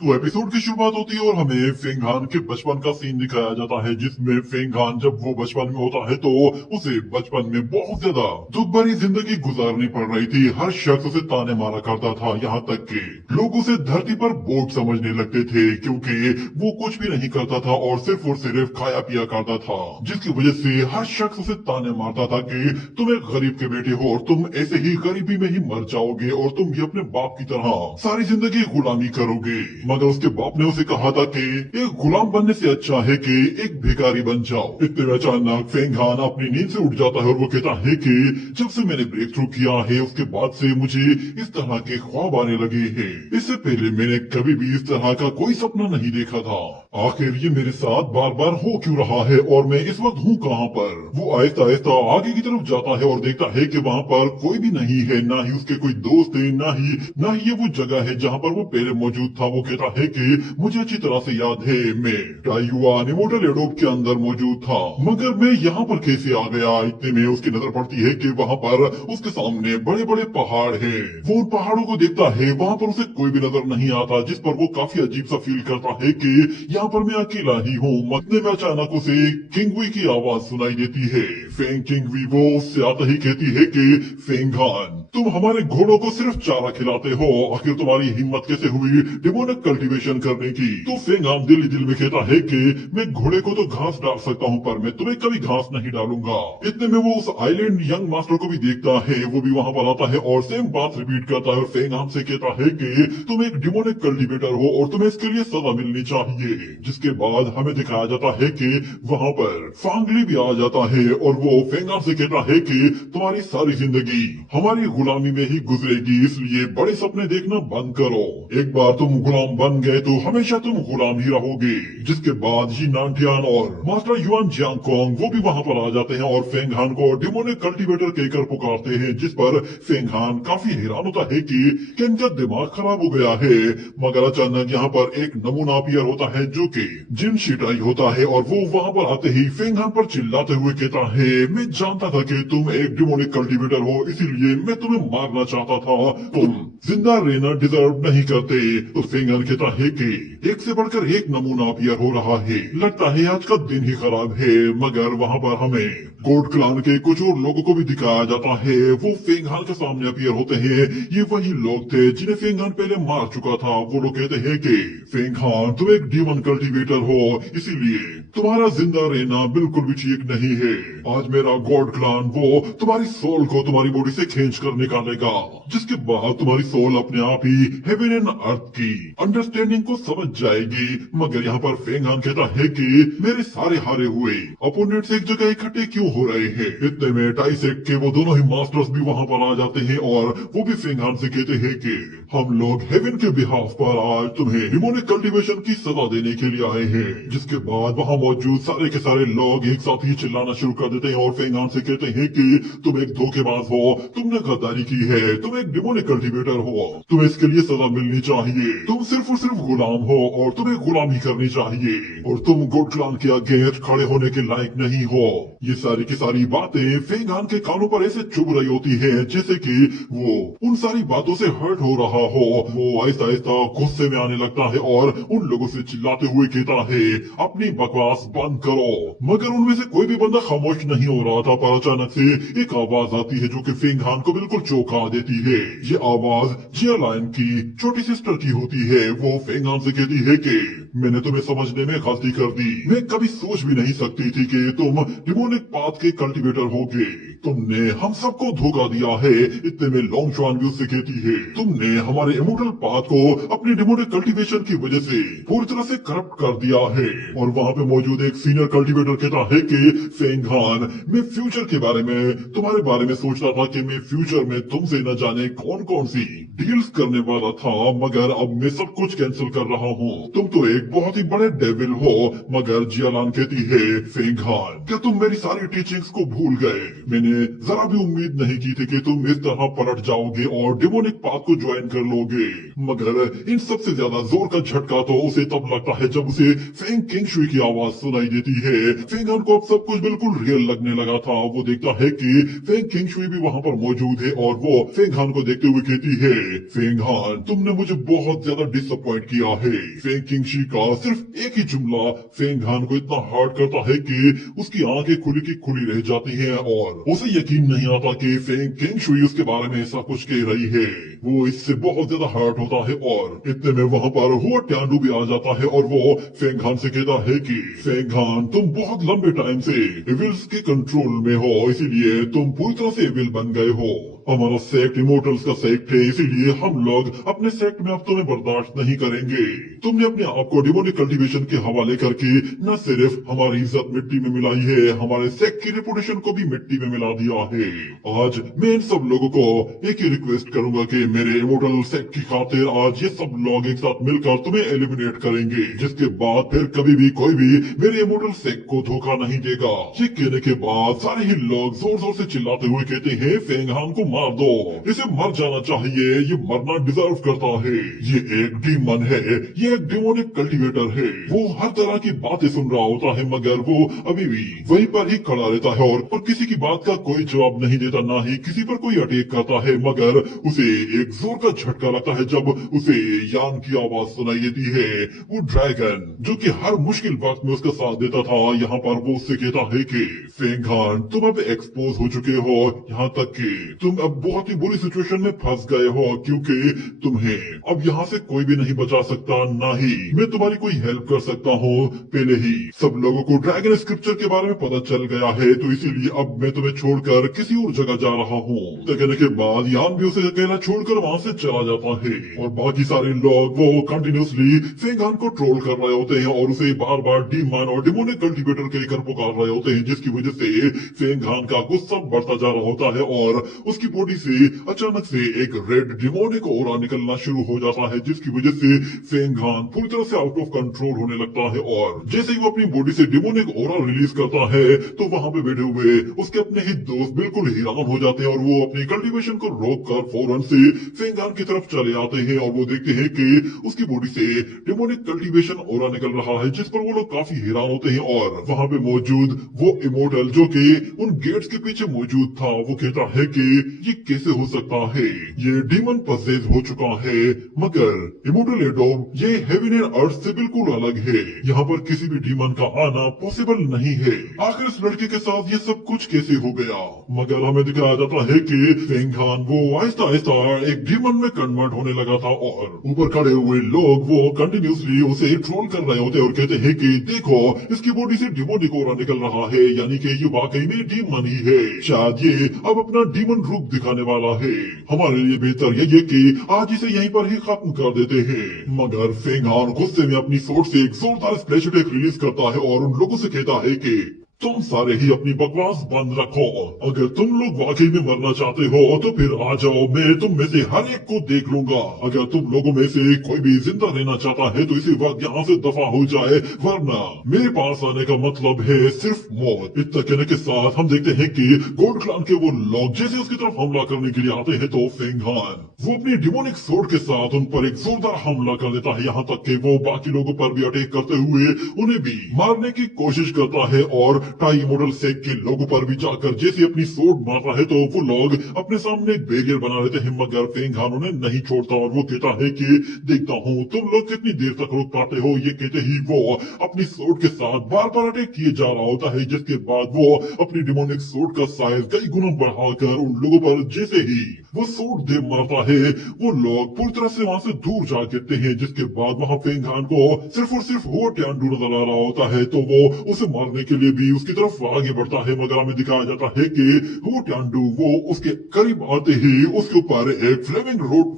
तो एपिसोड की शुरुआत होती है और हमें फेंग हान के बचपन का सीन दिखाया जाता है, जिसमें फेंग हान जब वो बचपन में होता है तो उसे बचपन में बहुत ज्यादा दुख भरी जिंदगी गुजारनी पड़ रही थी। हर शख्स उसे ताने मारा करता था, यहाँ तक कि लोग उसे धरती पर बोझ समझने लगते थे, क्योंकि वो कुछ भी नहीं करता था और सिर्फ खाया पिया करता था, जिसकी वजह से हर शख्स उसे ताने मारता था कि तुम एक गरीब के बेटे हो और तुम ऐसे ही गरीबी में ही मर जाओगे और तुम भी अपने बाप की तरह सारी जिंदगी गुलामी करोगे। मगर उसके बाप ने उसे कहा था कि एक गुलाम बनने से अच्छा है कि एक भिखारी बन जाओ। इतने में अचानक फेंग हान अपनी नींद से उठ जाता है और वो कहता है कि जब से मैंने ब्रेक थ्रू किया है उसके बाद से मुझे इस तरह के ख्वाब आने लगे हैं। इससे पहले मैंने कभी भी इस तरह का कोई सपना नहीं देखा था। आखिर ये मेरे साथ बार बार हो क्यों रहा है और मैं इस वक्त हूँ कहाँ पर। वो आहिस्ता आहिस्ता आगे की तरफ जाता है और देखता है कि वहाँ पर कोई भी नहीं है, ना ही उसके कोई दोस्त है, ना ही ये वो जगह है जहाँ पर वो पहले मौजूद था। वो कहता है कि मुझे अच्छी तरह से याद है मैं टाइयुआन इमोर्टल एडोब के अंदर मौजूद था, मगर मैं यहाँ पर कैसे आ गया। इतने में उसकी नजर पड़ती है कि वहाँ पर उसके सामने बड़े बड़े पहाड़ हैं। वो उन पहाड़ों को देखता है, वहाँ पर उसे कोई भी नजर नहीं आता, जिस पर वो काफी अजीब सा फील करता है कि यहाँ पर मैं अकेला ही हूँ। इतने में अचानक उसे किंगवी की आवाज सुनाई देती है। फेंग किंगवी वो उससे आते ही कहती है कि फेंग हान, तुम हमारे घोड़ों को सिर्फ चारा खिलाते हो, आखिर तुम्हारी हिम्मत कैसे हुई डेमोनिक कल्टीवेशन करने की। तो फेंग हान दिल ही दिल में कहता है कि मैं घोड़े को तो घास डाल सकता हूँ पर मैं तुम्हें कभी घास नहीं डालूंगा। इतने में वो उस आइलैंड यंग मास्टर को भी देखता है, वो भी वहाँ पर आता है और सेम बात रिपीट करता है और फेंग हान से कहता है कि तुम एक डेमोनिक कल्टीवेटर हो और तुम्हें इसके लिए सजा मिलनी चाहिए। जिसके बाद हमें दिखाया जाता है कि वहाँ पर फांगली भी आ जाता है और वो फेंग हान से कहता है कि तुम्हारी सारी जिंदगी हमारी गुलामी में ही गुजरेगी, इसलिए बड़े सपने देखना बंद करो। एक बार तुम गुलाम बन गए तो हमेशा तुम गुलाम ही रहोगे। जिसके बाद ही नानटियान और मास्टर युआन जियांगकोंग वो भी वहाँ पर आ जाते हैं और फेंग हान को डेमोनिक कल्टीवेटर कहकर पुकारते हैं, जिस पर फेंग हान काफी हैरान होता है कि इनका दिमाग खराब हो गया है। मगर अचानक यहाँ पर एक नमूना अपीयर होता है जो कि जिन शिटाई होता है और वो वहाँ पर आते ही फेंग हान पर चिल्लाते हुए कहता है, मैं जानता था कि तुम एक डेमोनिक कल्टीवेटर हो, इसीलिए मैं तुम्हें मारना चाहता था, तुम जिंदा रहना डिजर्व नहीं करते। तो फेंग हान कहता है कि एक से बढ़कर एक नमूना अपीयर हो रहा है, लगता है आज का दिन ही खराब है। मगर वहाँ पर हमें गोड क्लान के कुछ और लोगों को भी दिखाया जाता है, वो फेंग हान के सामने अपीयर होते हैं। ये वही लोग थे जिन्हें फेंग हान पहले मार चुका था। वो लोग कहते हैं कि फेंग हान तुम एक डीमन कल्टीवेटर हो, इसीलिए तुम्हारा जिंदा रहना बिल्कुल भी ठीक नहीं है। आज मेरा गॉड क्लान वो तुम्हारी सोल को तुम्हारी बॉडी से खींच कर निकालेगा, जिसके बाद तुम्हारी सोल अपने आप ही हेवन एंड अर्थ की अंडरस्टैंडिंग को समझ जाएगी। मगर यहाँ पर फेंग हान कहता है कि मेरे सारे हारे हुए अपोनेंट्स एक जगह इकट्ठे क्यों हो रहे हैं। इतने में टाइसेक के वो दोनों ही मास्टर्स भी वहाँ पर आ जाते हैं और वो भी फेंग हान से कहते हैं कि हम लोग हेवन के बिहाफ पर आज तुम्हें डिमोनिक कल्टीवेशन की सजा देने के लिए आए हैं। जिसके बाद वहाँ मौजूद सारे के सारे लोग एक साथ ही चिल्लाना शुरू कर देते हैं और फेंग हान से कहते हैं कि तुम एक धोखेबाज हो, तुमने गद्दारी की है, तुम एक डिमोनिक कल्टीवेटर हो, तुम्हें इसके लिए सजा मिलनी चाहिए। तुम सिर्फ और सिर्फ गुलाम हो और तुम्हें गुलामी करनी चाहिए और तुम गुड क्लान के आगे खड़े होने के लायक नहीं हो। ये सारी की सारी बातें फेंग हान के कानों पर ऐसे चुभ रही होती है जैसे कि वो उन सारी बातों से हर्ट हो रहा हो। वो आहिस्ता आहिस्ता गुस्से में आने लगता है और उन लोगों से चिल्लाते हुए कहता है, अपनी बकवास बंद करो। मगर उनमें से कोई भी बंदा खामोश नहीं हो रहा था, पर अचानक से एक आवाज आती है जो कि फेंग हान को बिल्कुल चौंका देती है। ये आवाज जिया लाइन की छोटी सिस्टर की होती है। वो फेंग हान से कहती है कि मैंने तुम्हें समझने में गलती कर दी, मैं कभी सोच भी नहीं सकती थी कि तुम डिमोनिक पाथ के कल्टीवेटर होगे। तुमने हम सबको धोखा दिया है। इतने में लॉन्ग शुआन भी उससे कहती है, तुमने हमारे इमोर्टल पाथ को अपने डिमोनिक कल्टीवेशन की वजह से पूरी तरह से करप्ट कर दिया है। और वहाँ पे मौजूद एक सीनियर कल्टीवेटर कहता है कि फेंग हान, मैं फ्यूचर के बारे में तुम्हारे बारे में सोच रहा था कि मैं फ्यूचर में तुमसे न जाने कौन कौन सी डील्स करने वाला था, मगर अब मैं सब कुछ कैंसिल कर रहा हूँ। तुम तो एक बहुत ही बड़े डेविल हो। मगर जियालान कहती है, फेंग हान, क्या तुम मेरी सारी टीचिंग्स को भूल गए? मैंने जरा भी उम्मीद नहीं की थी कि तुम इस तरह पलट जाओगे और डिमोनिक पाथ को ज्वाइन कर लोगे। मगर इन सबसे ज्यादा जोर का झटका तो उसे तब लगता है जब उसे फेंग किंगशुई की आवाज सुनाई देती है। फेंग हान को अब सब कुछ बिल्कुल रियल लगने लगा था। वो देखता है कि फेंग किंगशुई भी वहाँ पर मौजूद है और वो फेंग हान को देखते हुए कहती है, फेंग हान, तुमने मुझे बहुत ज्यादा डिसअपॉइंट किया है। फेंग किंगशी का सिर्फ एक ही जुमला फेंग हान को इतना हर्ट करता है कि उसकी आंखें खुली की खुली रह जाती हैं और उसे यकीन नहीं आता कि फेंग किंगशुई उसके बारे में ऐसा कुछ कह रही है। वो इससे बहुत ज्यादा हर्ट होता है और इतने में वहाँ पर हुआ ट्यांडू भी आ जाता है और वो फेंग हान से कहता है कि फेंग हान, तुम बहुत लंबे टाइम से एविल्स के कंट्रोल में हो, इसीलिए तुम पूरी तरह से एविल बन गए हो। हमारा सेक्ट इमोर्टल्स का सेक्ट है, इसीलिए हम लोग अपने सेक्ट में अब तुम्हें बर्दाश्त नहीं करेंगे। तुमने अपने आप को डिमोनिक कल्टीवेशन के हवाले करके न सिर्फ हमारी इज्जत मिट्टी में मिलाई है, हमारे सेक्ट की रेपुटेशन को भी मिट्टी में मिला दिया है। आज मैं इन सब लोगों को एक ही रिक्वेस्ट करूंगा कि मेरे इमोर्टल सेक्ट की खातिर आज ये सब लोग एक साथ मिलकर तुम्हें एलिमिनेट करेंगे, जिसके बाद फिर कभी भी कोई भी मेरे इमोर्टल सेक्ट को धोखा नहीं देगा। ये कहने के बाद सारे ही लोग जोर जोर से चिल्लाते हुए कहते हैं, फेंग हान को मार दो, इसे मर जाना चाहिए, ये मरना डिजर्व करता है। ये एक डीमन है, ये एक डिमोनिक कल्टीवेटर है। वो हर तरह की बातें सुन रहा होता है मगर वो अभी भी वहीं पर ही खड़ा रहता है और किसी की बात का कोई जवाब नहीं देता, ना ही किसी पर कोई अटैक करता है। मगर उसे एक जोर का झटका लगता है जब उसे यान की आवाज सुनाई देती है। वो ड्रैगन जो कि हर मुश्किल वक्त में उसका साथ देता था, यहाँ पर वो उससे कहता है कि फेंग हान, तुम अब एक्सपोज हो चुके हो, यहाँ तक कि तुम अब बहुत ही बुरी सिचुएशन में फंस गए हो, क्योंकि तुम्हें अब यहाँ से कोई भी नहीं बचा सकता, ना ही मैं तुम्हारी कोई हेल्प कर सकता हूँ। पहले ही सब लोगों को ड्रैगन स्क्रिप्चर के बारे में पता चल गया है, तो इसीलिए अब मैं तुम्हें छोड़कर किसी और जगह जा रहा हूँ। कहने के बाद यान भी उसे अकेला छोड़कर वहाँ से चला जाता है और बाकी सारे लोग वो कंटिन्यूसली फेंग हान को ट्रोल कर रहे होते हैं और उसे बार बार डीमन और डिमोनिक कल्टीवेटर कहकर पुकार रहे होते हैं, जिसकी वजह से फेंग हान का गुस्सा बढ़ता जा रहा होता है और उसकी बॉडी से अचानक से एक रेड डिमोनिक ओरा निकलना शुरू हो जाता है, जिसकी वजह से फेंग हान पूरी तरह से आउट ऑफ कंट्रोल होने लगता है। और जैसे ही वो अपनी बॉडी से डिमोनिक ओरा रिलीज करता है तो वहां पे बैठे हुए उसके अपने ही दोस्त बिल्कुल हैरान हो जाते हैं और वो अपनी कल्टीवेशन को रोककर फौरन से फेंग हान की तरफ चले आते हैं और वो देखते हैं कि उसकी बॉडी से डिमोनिक कल्टीवेशन ओरा निकल रहा है, जिस पर वो लोग काफी हैरान होते हैं। और वहां पे मौजूद वो इमोर्टल जो कि उन गेट्स के पीछे मौजूद था, वो कहता है कि ये कैसे हो सकता है, ये डीमन पसेज हो चुका है। मगर इमोर्टल एडोब, ये हेवन एंड अर्थ से बिल्कुल अलग है, यहाँ पर किसी भी डीमन का आना पॉसिबल नहीं है। आखिर इस लड़के के साथ ये सब कुछ कैसे हो गया? मगर हमें दिखाया जाता है कि फेंग हान वो आहिस्ता आहिस्ता एक डीमन में कन्वर्ट होने लगा था और ऊपर खड़े हुए लोग वो कंटिन्यूसली उसे ट्रोल कर रहे होते और कहते हैं कि देखो, इसकी बॉडी से डिमोनिक ओरा निकल रहा है, यानी कि ये वाकई में डीमन ही है, शायद ये अब अपना डीमन रूप दिखाने वाला है। हमारे लिए बेहतर यही है कि आज इसे यहीं पर ही खत्म कर देते हैं। मगर फेंग हान गुस्से में अपनी सोट से एक जोरदार स्प्लैश अटैक रिलीज करता है और उन लोगों से कहता है कि तुम सारे ही अपनी बकवास बंद रखो, अगर तुम लोग वाकई में मरना चाहते हो तो फिर आ जाओ, मैं तुम में से हर एक को देख लूंगा। अगर तुम लोगों में से कोई भी जिंदा रहना चाहता है तो इसी वक्त यहाँ से दफा हो जाए, वरना मेरे पास आने का मतलब है सिर्फ मौत। इतना कहने के साथ हम देखते हैं कि गोल्ड क्लान के वो लोग जैसे उसकी तरफ हमला करने के लिए आते हैं तो फेंग हान वो अपनी डिमोनिक सोर्ड के साथ उन पर एक जोरदार हमला कर देता है, यहाँ तक कि वो बाकी लोगों पर भी अटैक करते हुए उन्हें भी मारने की कोशिश करता है और टाई मॉडल सेक के लोगों पर भी जाकर जैसे अपनी सोट मारता है तो वो लोग अपने सामने एक बैरियर बना लेते हैं, मगर फेंग हान उन्हें नहीं छोड़ता और वो कहता है कि देखता हूँ तुम लोग कितनी देर तक रोक पाते हो। ये कहते ही वो अपनी सोट के साथ बार बार अटैक किए जा रहा होता है, जिसके बाद वो अपनी डिमोनिक सोट का साइज कई गुना बढ़ाकर उन लोगों पर जैसे ही वो सोट दे मारता है वो लोग पूरी तरह से वहां से दूर जा गिरते हैं, जिसके बाद वहां फेंग हान को सिर्फ और सिर्फ वो ट्यांडू नजर आ रहा होता है, तो वो उसे मारने के लिए भी उसकी तरफ आगे बढ़ता है। मगर हमें दिखाया जाता है कि वो ट्यांडू वो उसके करीब आते ही उसके ऊपर एक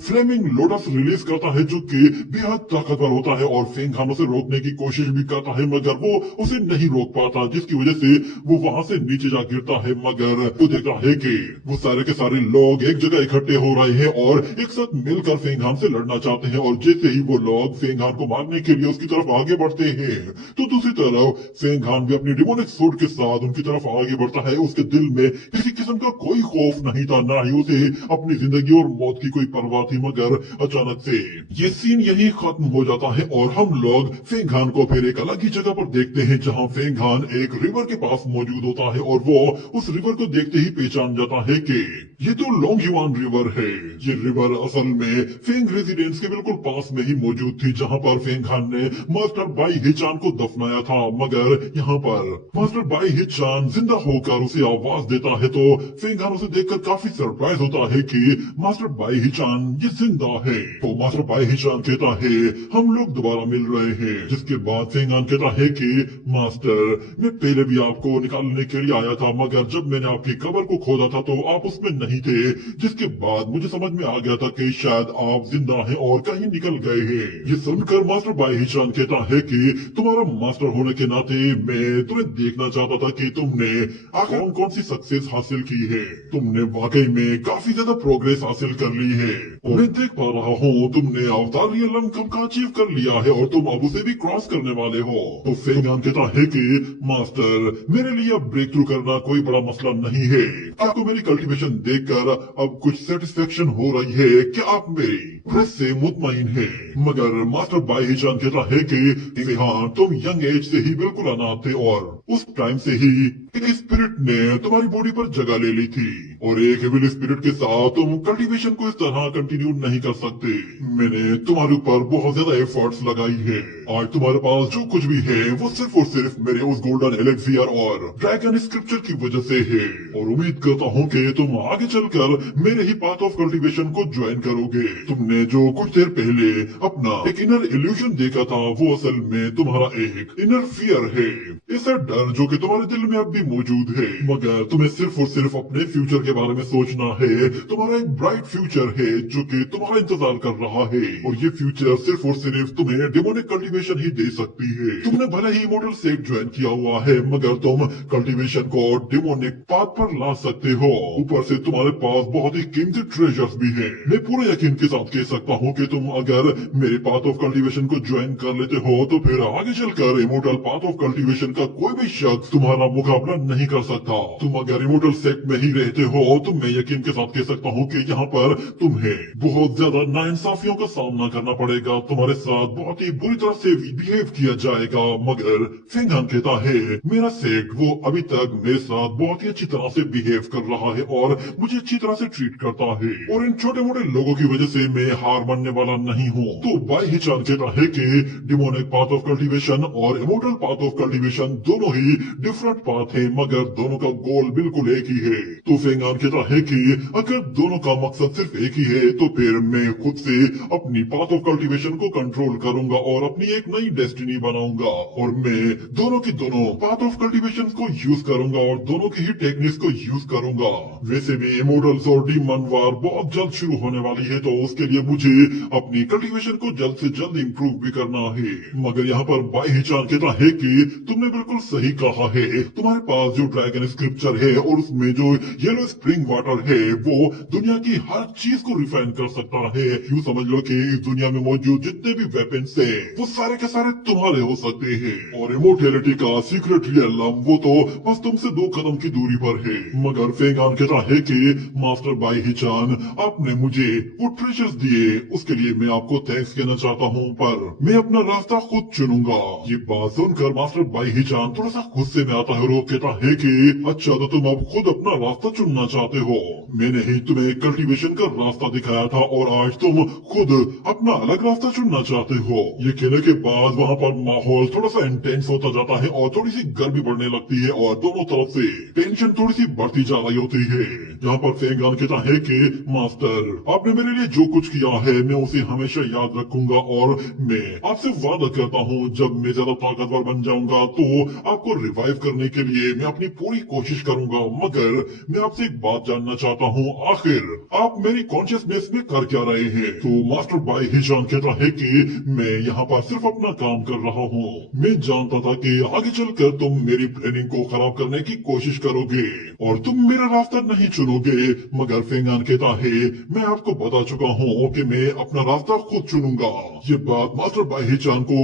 फ्लेमिंग लोटस रिलीज करता है, जो कि बेहद ताकतवर होता है और फेंग हान उसे रोकने की कोशिश भी करता है, मगर वो उसे नहीं रोक पाता, जिसकी वजह से वो वहां से नीचे जा गिरता है। मगर वो देखता है कि वो सारे के सारे लोग एक जगह इकट्ठे हो रहे हैं और एक साथ मिलकर फेंग हान से लड़ना चाहते हैं, और जैसे ही वो लोग फेंग हान को मारने के लिए उसकी तरफ आगे बढ़ते हैं तो दूसरी तरफ फेंग हान भी अपनी डिमोनिक सोर्ड के साथ उनकी तरफ आगे बढ़ता है। उसके दिल में किसी किस्म का कोई खौफ नहीं था, ना ही उसे अपनी जिंदगी और मौत की कोई परवाह थी। मगर अचानक से ये सीन यही खत्म हो जाता है और हम लोग फेंग हान को फिर एक अलग ही जगह पर देखते हैं, जहां फेंग हान एक रिवर के पास मौजूद होता है और वो उस रिवर को देखते ही पहचान जाता है कि ये तो लॉन्गयुआन रिवर है। ये रिवर असल में फेंग रेजिडेंस के बिल्कुल पास में ही मौजूद थी, जहाँ पर फेंग खान ने मास्टर बाई हिचान को दफनाया था। मगर यहाँ पर मास्टर बाई हिचान जिंदा होकर उसे आवाज देता है तो फेंग खान उसे देखकर काफी सरप्राइज होता है कि मास्टर बाई हिचान ये जिंदा है। तो मास्टर बाई हिचान कहता है हम लोग दोबारा मिल रहे हैं। जिसके बाद फेंग खान कहता है कि मास्टर, मैं पहले भी आपको निकालने के लिए आया था, मगर जब मैंने आपकी कब्र को खोदा था तो आप उसमें नहीं थे। जिसके बाद मुझे समझ में आ गया था कि शायद आप जिंदा हैं और कहीं निकल गए हैं। ये सुनकर मास्टर बाई हिचान कहता है कि तुम्हारा मास्टर होने के नाते मैं तुम्हें देखना चाहता था कि तुमने आखिर कौन कौन सी सक्सेस हासिल की है। तुमने वाकई में काफी ज्यादा प्रोग्रेस हासिल कर ली है और मैं देख पा रहा हूँ तुमने अवतार रियलम का अचीव कर लिया है और तुम अब उसे भी क्रॉस करने वाले हो। तो फेंग खान कहता है कि मास्टर, मेरे लिए अब ब्रेक थ्रू करना कोई बड़ा मसला नहीं है। आपको मेरी कल्टीवेशन देखकर अब कुछ सेटिस्फेक्शन हो रही है कि आप मेरी प्रेस से मुतमईन है। मगर मास्टर बाई हिचान कहता है कि हाँ, तुम यंग एज से ही बिल्कुल अनाथ थे और उस टाइम से ही एक स्पिरिट ने तुम्हारी बॉडी पर जगह ले ली थी और एक एविल स्पिरिट के साथ तुम कल्टीवेशन को इस तरह कंटिन्यू नहीं कर सकते। मैंने तुम्हारे ऊपर बहुत ज्यादा एफर्ट्स लगाई है। आज तुम्हारे पास जो कुछ भी है वो सिर्फ और सिर्फ मेरे उस गोल्डन एलेक्सियर और ड्रैगन स्क्रिप्चर की वजह से है और उम्मीद करता हूँ कि तुम आगे चलकर मेरे ही पाथ ऑफ कल्टीवेशन को ज्वाइन करोगे। तुमने जो कुछ देर पहले अपना एक इनर इल्यूजन देखा था वो असल में तुम्हारा एक इनर फियर है, ऐसा डर जो कि तुम्हारे दिल में अब भी मौजूद है। मगर तुम्हें सिर्फ और सिर्फ अपने फ्यूचर के बारे में सोचना है। तुम्हारा एक ब्राइट फ्यूचर है जो कि तुम्हारा इंतजार कर रहा है और ये फ्यूचर सिर्फ और सिर्फ तुम्हें डेमोनिक कल्टीवेशन ही दे सकती है। तुमने भले ही इमोर्टल सेक्ट ज्वाइन किया हुआ है मगर तुम कल्टीवेशन को डेमोनिक पाथ पर ला सकते हो। ऊपर से तुम्हारे पास बहुत ही कीमती ट्रेजर्स भी है। मैं पूरे यकीन के साथ कह सकता हूँ कि तुम अगर मेरे पाथ ऑफ कल्टीवेशन को ज्वाइन कर लेते हो तो फिर आगे चलकर इमोर्टल पाथ ऑफ कल्टीवेशन का कोई भी शख्स तुम्हारा मुकाबला नहीं कर सकता। तुम अगर इमोर्टल सेक्ट में ही रहते हो तो मैं यकीन के साथ कह सकता हूँ कि यहाँ पर तुम्हें बहुत ज्यादा नाइंसाफियों का सामना करना पड़ेगा। तुम्हारे साथ बहुत ही बुरी तरह से बिहेव किया जाएगा। मगर फेंग खान कहता है मेरा सेक्ट वो अभी तक मेरे साथ बहुत ही अच्छी तरह से बिहेव कर रहा है और मुझे अच्छी तरह से ट्रीट करता है और इन छोटे मोटे लोगों की वजह से मैं हार मानने वाला नहीं हूँ। तो बाई हिचान कहता है कि डिमोनिक पाथ ऑफ कल्टीवेशन और इमोर्टल पाथ ऑफ कल्टीवेशन दोनों ही डिफरेंट पाथ है मगर दोनों का गोल बिल्कुल एक ही है। तो फेंग खान कहता है कि अगर दोनों का मकसद सिर्फ एक ही है तो फिर मैं खुद से अपनी पाथ ऑफ कल्टीवेशन को कंट्रोल करूंगा और अपनी एक नई डेस्टिनी बनाऊंगा और मैं दोनों की दोनों पाथ ऑफ कल्टीवेशन को यूज करूंगा और दोनों की ही टेक्निक्स को यूज करूंगा। वैसे भी इमोर्टल्स और डीमन वार बहुत जल्द शुरू होने वाली है तो उसके लिए मुझे अपनी कल्टीवेशन को जल्द से जल्द इम्प्रूव भी करना है। मगर यहाँ पर बाई हिचान कहता है कि तुमने बिल्कुल सही कहा है। तुम्हारे पास जो ड्रैगन स्क्रिप्चर है और उसमें जो येलो स्प्रिंग वाटर है वो दुनिया की हर चीज को रिफाइन कर सकता है। यूँ समझ लो कि इस दुनिया में मौजूद जितने भी वेपन्स है वो सारे के सारे तुम्हारे हो सकते हैं और इमोर्टैलिटी का सीक्रेट रियलम वो तो बस तुमसे 2 कदम की दूरी पर है। मगर फेंग खान कहता है कि मास्टर बाई हिचान आपने मुझे वो ट्रेजर्स दिए उसके लिए मैं आपको थैंक्स कहना चाहता हूँ पर मैं अपना रास्ता खुद चुनूंगा। ये बात सुनकर मास्टर बाई हिचान थोड़ा सा गुस्से में आता है और कहता है कि अच्छा तो तुम अब खुद अपना रास्ता चुनना चाहते हो। मैंने ही तुम्हें कल्टीवेशन का रास्ता दिखाया था और आज तुम खुद अपना अलग रास्ता चुनना चाहते हो। ये कहने के बाद वहाँ पर माहौल थोड़ा सा इंटेंस होता जाता है और थोड़ी सी गर्मी बढ़ने लगती है और दोनों तरफ से टेंशन थोड़ी सी बढ़ती जा रही होती है। यहाँ पर फेंग खान कहता है कि मास्टर आपने मेरे लिए जो कुछ किया है मैं उसे हमेशा याद रखूंगा और मैं आपसे वादा करता हूँ जब मैं ज्यादा ताकतवर बन जाऊंगा तो आपको रिवाइव करने के लिए मैं अपनी पूरी कोशिश करूंगा। मगर मैं आपसे एक बात जानना चाहता हूँ, आखिर आप मेरी कॉन्शियसनेस में कर क्या रहे हैं? तो मास्टर बाई हिचान कहता है कि मैं यहाँ पर सिर्फ अपना काम कर रहा हूँ। मैं जानता था कि आगे चलकर तुम मेरी प्लानिंग को खराब करने की कोशिश करोगे और तुम मेरा रास्ता नहीं चुनोगे। मगर फेंग खान कहता है मैं आपको बता चुका हूँ कि मैं अपना रास्ता खुद चुनूंगा। ये बात मास्टर बाई हिचान को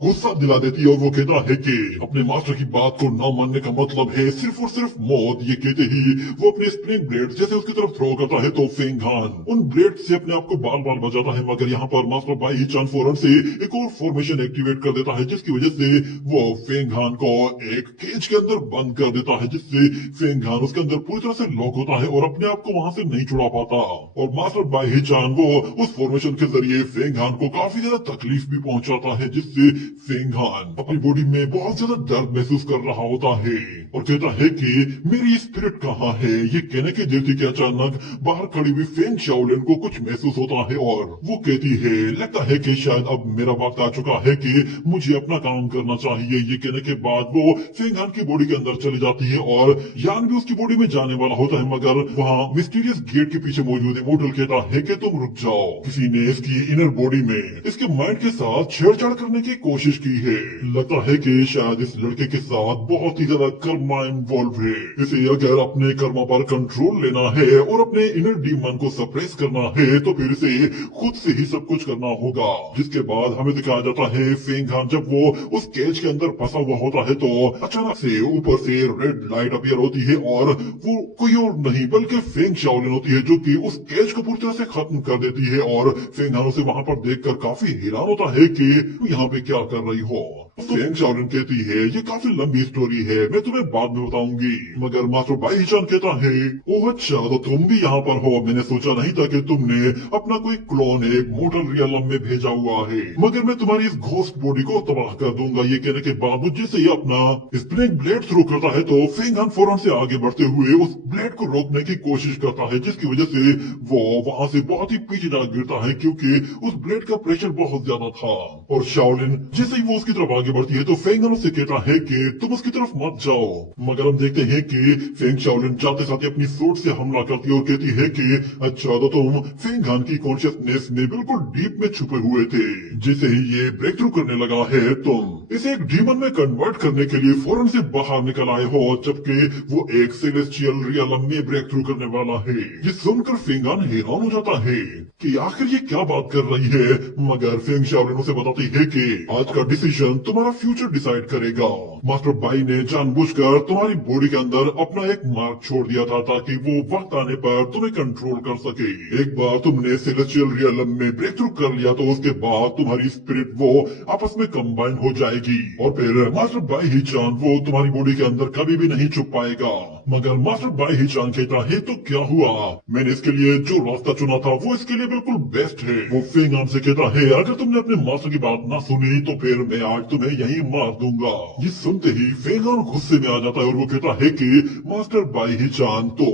गुस्सा दिला देती है और वो कहता है कि अपने मास्टर की बात को न मानने का मतलब है सिर्फ और सिर्फ मौत। ये कहते ही वो अपने स्प्रिंग ब्लेड जैसे उसकी तरफ थ्रो करता है तो फेंग हान उन ब्लेड से अपने आप को बाल बाल बजाता है, मगर यहाँ पर मास्टर बाई ही चान फौरन से एक और फॉर्मेशन एक्टिवेट कर देता है, जिसकी वजह से वो फेंग हान को एक केज के अंदर बंद कर देता है, जिससे फेंग हान उसके अंदर पूरी तरह से लॉक होता है और अपने आप को वहां से नहीं छुड़ा पाता। और मास्टर बाई ही चान वो उस फॉर्मेशन के जरिए फेंग हान को काफी ज्यादा तकलीफ भी पहुंचाता है, जिससे फेंग हान अपनी बॉडी में बहुत ज्यादा दर्द महसूस कर रहा होता है और कहता है कि मेरी स्पिरिट कहाँ है। ये कहने के देर थी कि अचानक बाहर खड़ी हुई फेंग शाओलिन को कुछ महसूस होता है और वो कहती है लगता है कि शायद अब मेरा वक्त आ चुका है कि मुझे अपना काम करना चाहिए। ये कहने के बाद वो फेंग हान की बॉडी के अंदर चली जाती है और यान भी उसकी बॉडी में जाने वाला होता है, मगर वहाँ मिस्टीरियस गेट के पीछे मौजूद इमोर्टल कहता है कि तुम रुक जाओ, किसी ने इसकी इनर बॉडी में इसके माइंड के साथ छेड़छाड़ करने की कोशिश की है। लगता है कि शायद इस लड़के के साथ बहुत ही ज्यादा कर्मा इन्वॉल्व है। इसे अगर अपने कर्मा पर कंट्रोल लेना है और अपने इनर डीमन को सप्रेस करना है तो फिर इसे खुद से ही सब कुछ करना होगा। जिसके बाद हमें दिखाया जाता है फेंग हान जब वो उस केज के अंदर फंसा हुआ होता है तो अचानक से ऊपर से रेड लाइट अपीयर होती है और वो कोई और नहीं बल्कि फेंग शाओलिन होती है, जो कि उस केज को पूरी तरह से खत्म कर देती है। और फेंग हान उसे वहां पर देखकर काफी हैरान होता है कि तू यहाँ पे क्या कर रही हो। फेंग शाओलिन कहती है ये काफी लंबी स्टोरी है, मैं तुम्हें बाद में बताऊंगी। मगर मास्टर बाई ही चान कहता है ओह अच्छा तो तुम भी यहाँ पर हो, मैंने सोचा नहीं था कि तुमने अपना कोई क्लोन एक मोटल रियलम में भेजा हुआ है, मगर मैं तुम्हारी इस घोस्ट बॉडी को तबाह कर दूंगा। ये कहने के बाद वो जैसे ही अपना स्प्रिंग ब्लेड थ्रो करता है तो फेंग हान फौरन से आगे बढ़ते हुए उस ब्लेड को रोकने की कोशिश करता है, जिसकी वजह से वो वहां से बहुत ही पीछे जा गिरता है क्योंकि उस ब्लेड का प्रेशर बहुत ज्यादा था। और शाओलिन जैसे ही वो उसकी तरफ आगे बढ़ती है तो फेंग हान उससे कहता है कि तुम उसकी तरफ मत जाओ, मगर हम देखते हैं कि फेंग शाओलिन जाते साथ अपनी सोट से हमला करती है और कहती है कि अच्छा तो तुम फेंग हान की कॉन्शियसनेस में बिल्कुल डीप में छुपे हुए थे, जैसे ही ये ब्रेक थ्रू करने लगा है तुम इसे एक डीमन में कन्वर्ट करने के लिए फौरन से बाहर निकल आए हो, जबकि वो एक सेलेस्टियल रियलम में ब्रेक थ्रू करने वाला है। ये सुनकर फेंग हान हैरान हो जाता है कि आखिर ये क्या बात कर रही है, मगर फेंग शाओलिन उसे बताती है कि आज का डिसीजन तुम्हारा फ्यूचर डिसाइड करेगा। मास्टर बाई ने जानबूझकर तुम्हारी बॉडी के अंदर अपना एक मार्क छोड़ दिया था ताकि वो वक्त आने पर तुम्हें कंट्रोल कर सके। एक बार तुमने सेलेस्टियल रियलम में ब्रेक थ्रू कर लिया तो उसके बाद तुम्हारी स्पिरिट वो आपस में कंबाइन हो जाएगी और फिर मास्टर बाई ही चान वो तुम्हारी बॉडी के अंदर कभी भी नहीं छुप पाएगा। मगर मास्टर बाई ही चान कहता है तो क्या हुआ, मैंने इसके लिए जो रास्ता चुना था वो इसके लिए बिल्कुल बेस्ट है। वो फेंग हान से कहता है अगर तुमने अपने मास्टर की बात ना सुनी तो फिर मैं आज तुम्हें यहीं मार दूंगा। ये सुनते ही फेंग हान गुस्से में आ जाता है और वो कहता है कि मास्टर बाई ही चान तो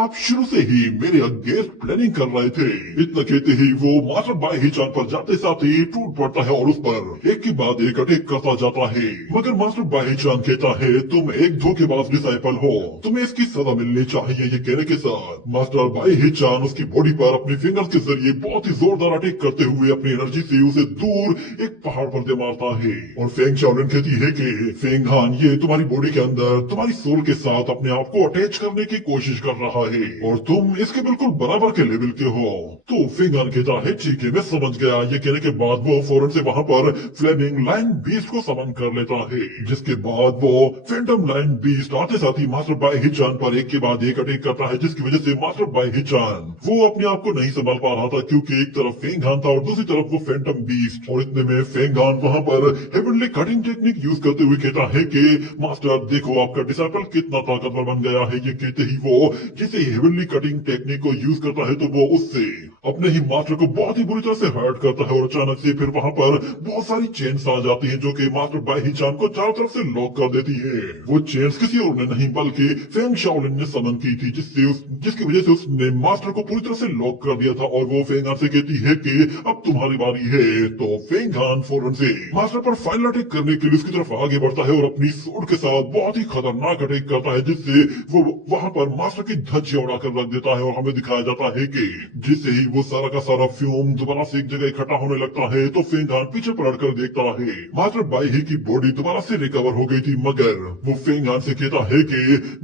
आप शुरू से ही मेरे अगेंस्ट प्लानिंग कर रहे थे। इतना कहते ही वो मास्टर बाई ही चान पर जाते साथ ही टूट पड़ता है और उस पर एक के बाद एक अटैक करता जाता है। मगर मास्टर बाई ही चान कहता है तुम एक धोखेबाज डिसाइपल हो, तुम्हें इसकी सजा मिलनी चाहिए। ये कहने के साथ मास्टर बाई ही चान उसकी बॉडी पर अपने फिंगर्स के जरिए बहुत ही जोरदार अटैक करते हुए अपनी एनर्जी से उसे दूर एक पहाड़ पर दे मारता है। और फेंग शाओलिन कहती है कि फेंग हान ये तुम्हारी बॉडी के अंदर तुम्हारी सोल के साथ अपने आप को अटैच करने की कोशिश कर रहा है और तुम इसके बिल्कुल बराबर के लेवल के हो। तो फेंग हान कहता है ठीक है मैं समझ गया। ये कहने के बाद वो फौरन से वहां पर फ्लेमिंग लाइन बीस्ट को समन कर लेता है, जिसके बाद वो फैंटम लाइन बीस्ट आते साथ ही मास्टर बाई ही चान पर एक के बाद एक अटैक करता है, जिसकी वजह से मास्टर बाई ही चान वो अपने आप को नहीं संभाल पा रहा था क्योंकि एक तरफ फेंग हान था और दूसरी तरफ वो फैंटम बीस्ट। और इतने में फेंग हान वहां पर हेवनली कटिंग टेक्निक यूज करते हुए कहता है कि मास्टर देखो आपका डिसाइपल कितना ताकतवर बन गया है। ये कहते ही वो जैसे हेवनली कटिंग टेक्निक को यूज करता है तो वो उससे अपने ही मास्टर को बहुत ही बुरी तरह से हर्ट करता है और अचानक से फिर वहां पर बहुत सारी चेन्स आ जाती हैं जो कि मास्टर बाई ही चान को चारों तरफ से लॉक कर देती है। वो चेन्स किसी और ने नहीं बल्कि फेंग शाओलिन ने समन की थी, जिसकी वजह से उसने मास्टर को पूरी तरह से लॉक कर दिया था। और वो फेंग हान से कहती है कि अब तुम्हारी बारी है। तो फेंग हान फौरन से मास्टर पर फाइनल अटैक करने के लिए उसकी तरफ आगे बढ़ता है और अपनी सूट के साथ बहुत ही खतरनाक अटैक करता है, जिससे वो वहां पर मास्टर की धज्जियां उड़ाकर रख देता है। और हमें दिखाया जाता है कि जिससे ही वो सारा का सारा फ्यूम दोबारा से एक जगह इकट्ठा होने लगता है तो फेंग हान पीछे पलटकर देखता है। मास्टर बाई ही की बॉडी दोबारा से रिकवर हो गई थी, मगर वो फेंग हान से कहता है कि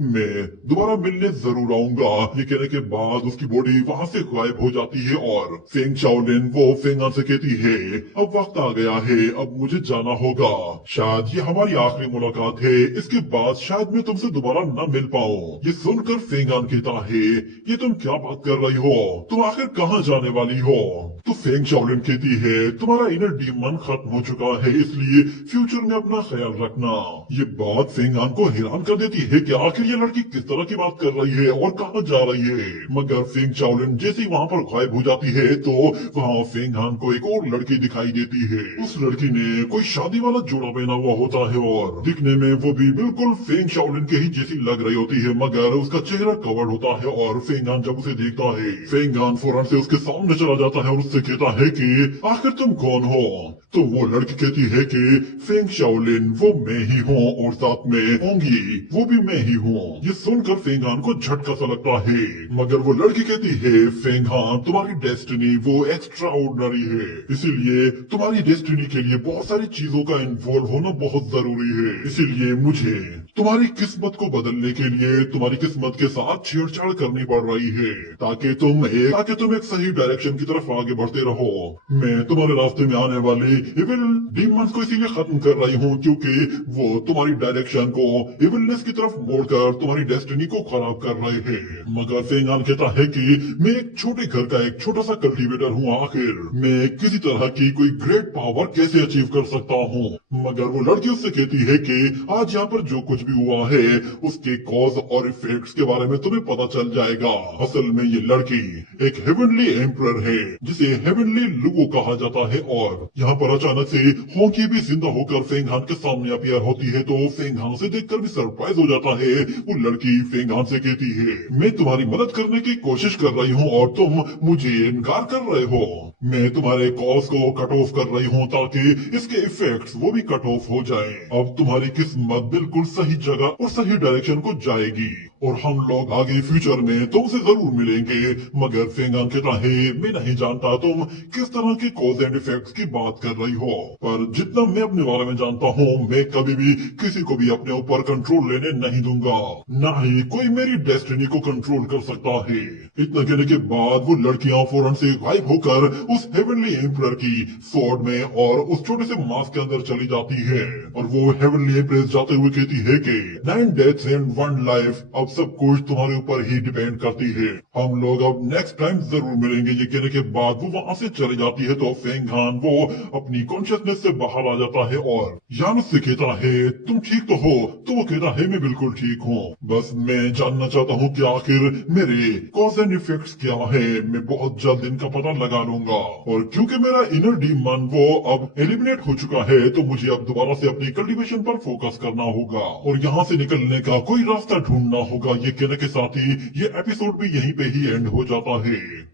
मैं दोबारा मिलने जरूर आऊंगा। ये कहने के बाद उसकी बॉडी वहां से गायब हो जाती है और फेंग शाओलिन वो फेंग हान से कहती है अब वक्त आ गया है, अब मुझे जाना होगा। होगा। शायद ये हमारी आखिरी मुलाकात है, इसके बाद शायद मैं तुमसे दोबारा न मिल पाऊं। ये सुनकर फेंगान कहता है, ये तुम क्या बात कर रही हो, तुम आखिर कहाँ जाने वाली हो? तो फेंग शाओलिन कहती है, तुम्हारा इनर डीमन खत्म हो चुका है, इसलिए फ्यूचर में अपना ख्याल रखना। ये बात फेंगान को हैरान कर देती है कि आखिर ये लड़की किस तरह की बात कर रही है और कहाँ जा रही है। मगर फेंग शाओलिन जैसे ही वहाँ पर गायब हो जाती है तो वहाँ फेंगान को एक और लड़की दिखाई देती है। उस लड़की ने कोई शादी वाला जोड़ा पहना हुआ होता है और दिखने में वो भी बिल्कुल फेंग शाओलिन के ही जैसी लग रही होती है, मगर उसका चेहरा कवर्ड होता है। और फेंगान जब उसे देखता है, फेंगान फौरन से उसके सामने चला जाता है और उससे कहता है कि आखिर तुम कौन हो? तो वो लड़की कहती है कि फेंग शाओलिन वो मैं ही हूँ और साथ में होंगी वो भी मैं ही हूँ। ये सुनकर फेंगान को झटका सा लगता है, मगर वो लड़की कहती है, फेंगान तुम्हारी डेस्टिनी वो एक्स्ट्रा ऑर्डिनरी है, इसीलिए तुम्हारी डेस्टिनी के लिए बहुत सारी चीजों का इन्वॉल्व होना बहुत जरूरी है। इसीलिए मुझे तुम्हारी किस्मत को बदलने के लिए तुम्हारी किस्मत के साथ छेड़छाड़ करनी पड़ रही है ताकि तुम एक सही डायरेक्शन की तरफ आगे बढ़ते रहो। मैं तुम्हारे रास्ते में आने वाले इविल डीमंस को इसीलिए खत्म कर रही हूँ क्योंकि वो तुम्हारी डायरेक्शन को इविलनेस की तरफ मोड़कर तुम्हारी डेस्टिनी को खराब कर रहे हैं। मगर फेंगान कहता है कि मैं एक छोटे घर का एक छोटा सा कल्टीवेटर हूँ, आखिर मैं किसी तरह की कोई ग्रेट पावर कैसे अचीव कर सकता हूँ? मगर वो लड़की उससे कहती है कि आज यहाँ पर जो कुछ भी हुआ है उसके कॉज और इफेक्ट्स के बारे में तुम्हें पता चल जाएगा। असल में ये लड़की एक हेवनली एम्परर है जिसे हेवनली लुगो कहा जाता है और यहाँ पर अचानक से होंकी भी जिंदा होकर फेंगान के सामने अपीयर होती है तो फेंगान से देखकर भी सरप्राइज हो जाता है। वो लड़की फेंगान से कहती है, मैं तुम्हारी मदद करने की कोशिश कर रही हूँ और तुम मुझे इनकार कर रहे हो। मैं तुम्हारे कॉज को कट ऑफ कर रही हूँ ताकि इसके इफेक्ट्स वो भी कट ऑफ हो जाए। अब तुम्हारी किस्मत बिल्कुल सही जगह और सही डायरेक्शन को जाएगी और हम लोग आगे फ्यूचर में तुमसे जरूर मिलेंगे। मगर फेंगान कहता है, मैं नहीं जानता तुम किस तरह के कॉज एंड इफेक्ट्स की बात कर रही हो, पर जितना मैं अपने बारे में जानता हूँ मैं कभी भी किसी को भी अपने ऊपर कंट्रोल लेने नहीं दूंगा, न ही कोई मेरी डेस्टिनी को कंट्रोल कर सकता है। इतना कहने के बाद वो लड़कियां फौरन से गायब होकर उस हेवनली एम्परर की स्वॉर्ड में और उस छोटे से मास्क के अंदर चली जाती है और वो हेवनली एम्प्रेस जाते हुए कहती है कि 9 डेथ्स एंड 1 लाइफ, अब सब कुछ तुम्हारे ऊपर ही डिपेंड करती है। हम लोग अब नेक्स्ट टाइम जरूर मिलेंगे। ये कहने के बाद वो वहां से चली जाती है तो फेंगान वो अपनी कॉन्शियसनेस से बाहर आ जाता है और यानुस से कहता है, तुम ठीक तो हो? तो वो कहता है, मैं बिल्कुल ठीक हूँ, बस मैं जानना चाहता हूँ कि आखिर मेरे कॉज एंड इफेक्ट्स क्या है। मैं बहुत जल्द इनका पता लगा लूंगा और क्योंकि मेरा इनर डीमन वो अब एलिमिनेट हो चुका है तो मुझे अब दोबारा से अपनी कल्टीवेशन पर फोकस करना होगा और यहाँ से निकलने का कोई रास्ता ढूंढना होगा। ये कहने के साथ ही ये एपिसोड भी यहीं पे ही एंड हो जाता है।